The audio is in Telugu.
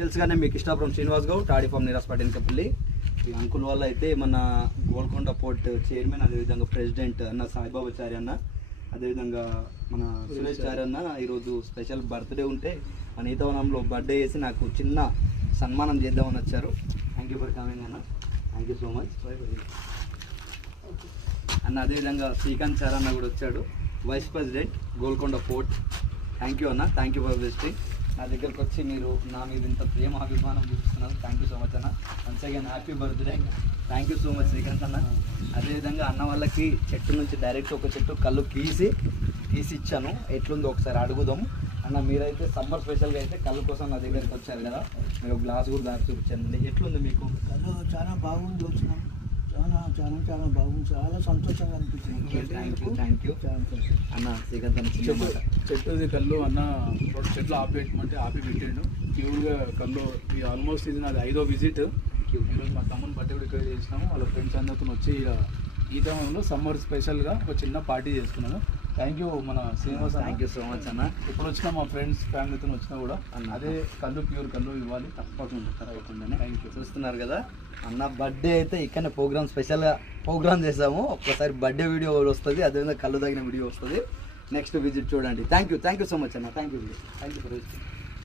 తెలుసుగానే మీకు ఇష్టాపురం శ్రీనివాస్ గౌడ్ టాడీ ఫామ్ నిరాశ పట్టినపల్లి ఈ అంకుల్ వల్ల అయితే మన గోల్కొండ పోర్ట్ చైర్మన్, అదేవిధంగా ప్రెసిడెంట్ అన్న సాయిబాబాచారి అన్న, అదేవిధంగా మన సురేష్ చారి అన్న ఈరోజు స్పెషల్ బర్త్డే ఉంటే మన ఈతవనంలో బర్త్డే చేసి నాకు చిన్న సన్మానం చేద్దామని వచ్చారు. థ్యాంక్ యూ ఫర్ కమింగ్ అన్న, థ్యాంక్ యూ సో మచ్ అన్న. అదేవిధంగా శ్రీకాంత్ సార్ అన్న కూడా వచ్చాడు, vice president Golconda port. Thank you అన్న, థ్యాంక్ యూ ఫర్ విజిటింగ్. నా దగ్గరకు వచ్చి మీరు నా మీద ఇంత ప్రేమ అభిమానం చూపిస్తున్నారు. థ్యాంక్ యూ సో మచ్ అన్న. Once again happy birthday. Thank you so much Srikanth అన్న. అదేవిధంగా అన్న వాళ్ళకి చెట్టు నుంచి డైరెక్ట్ ఒక చెట్టు కళ్ళు తీసి ఇచ్చాను, ఎట్లుందో ఒకసారి అడుగుదాము అన్న. మీరైతే సమ్మర్ స్పెషల్గా అయితే కళ్ళు కోసం నా దగ్గరికి వచ్చారు కదా, మీరు గ్లాస్ కూడా దారి చూపించండి. ఎట్లుంది మీకు? కళ్ళు చాలా బాగుంది, వచ్చినాం చాలా చాలా చాలా బాగుంది, చాలా సంతోషంగా అనిపిస్తుంది. థ్యాంక్ యూ అన్న. శ్రీకాంత్ అన్న చెట్టుది కళ్ళు అన్న చెట్లు ఆపేయమంటే ఆపి పెట్టాడు ప్యూర్గా కళ్ళు. ఇది ఆల్మోస్ట్ ఇది నాది 5వ విజిట్. ఈరోజు మా తమ్ముని బర్త్డే కూడా ఇక్కడ చేసినాము, వాళ్ళ ఫ్రెండ్స్ అందరితో వచ్చి ఈ టైంలో సమ్మర్ స్పెషల్గా ఒక చిన్న పార్టీ చేసుకున్నాను. థ్యాంక్ యూ మన Srinivas, thank you so much అన్న. ఇప్పుడు వచ్చినా మా ఫ్రెండ్స్ ఫ్యామిలీతో వచ్చినా కూడా అదే కళ్ళు ప్యూర్ కళ్ళు ఇవ్వాలి తప్పకుండా. Thank you. చూస్తున్నారు కదా అన్న బర్త్డే అయితే ఇక్కడనే ప్రోగ్రామ్ స్పెషల్గా ప్రోగ్రామ్ చేసాము. ఒక్కసారి బర్త్డే వీడియో వస్తుంది, అదేవిధంగా కళ్ళు తగిన వీడియో వస్తుంది. నెక్స్ట్ విజిట్ చూడండి. థ్యాంక్ యూ సో మచ్ అన్న. Thank you for visiting.